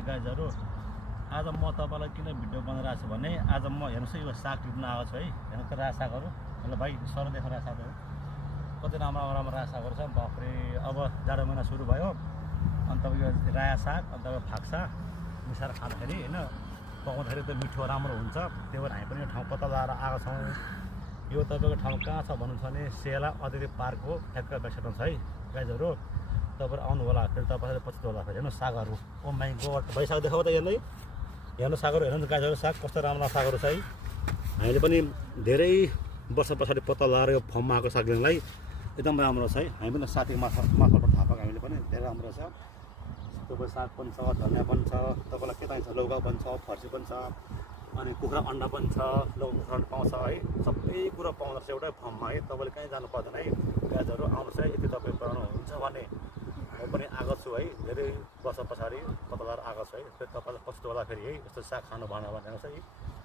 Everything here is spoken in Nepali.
गाइजहरू आज म तपाईँलाई किन भिडियो बनाइरहेको छु भने आज म हेर्नुहोस् है यो साग टिप्न आएको छु है हेर्नु त रायो सागहरू ल भाइ सर देखाउँ रायो सागहरू कति राम्रो राम्रो रायो सागहरू छ बाफ्रे अब जाडो महिना सुरु भयो अनि तपाईँको रायो साग अनि तपाईँ फाक्सा मिसाएर खाँदाखेरि होइन पकाउँदाखेरि त मिठो राम्रो हुन्छ त्यही भएर हामी पनि यो ठाउँ पत्ता लगाएर आएको छौँ यो तपाईँको ठाउँ कहाँ छ भन्नुहुन्छ भने सेला अतिथि पार्कको ठ्याक्क ब्याकसाइडमा छ है गाइजहरू तपाईँहरू आउनु होला फेरि तपाईँले पछि होला फेरि हेर्नु सागहरू ओ माइ गड भाइ साग देखाऊ त हेर्नु है हेर्नु सागहरू हेर्नु गाइजहरू साग कस्तो राम्रो सागहरू छ है हामीले पनि धेरै वर्ष पछाडि पत्ता लगाएर यो फर्ममा आएको सागलाई एकदम राम्रो छ है हामी पनि साथी मार्फतबाट थाहा पाएको हामीले पनि धेरै राम्रो छ तपाईँ साग पनि छ धनियाँ पनि छ तपाईँलाई के चाहिन्छ लौका पनि छ फर्सी पनि छ अनि कुखुरा अन्डा पनि छ लौका कुखुरा अन्डा पाउँछ है सबै कुरो पाउँदो रहेछ एउटै फर्ममा है तपाईँले कहीँ जानु पर्दैन है गाजहरू आउनुहोस् है यदि तपाईँ पाउनुहुन्छ भने म पनि आएको छु है धेरै वर्ष पछाडि पत्ता लगाएर आएको छु है फेरि तपाईँलाई कस्तो होला फेरि है यस्तो साग खानु भएन भने हेर्नुहोस् है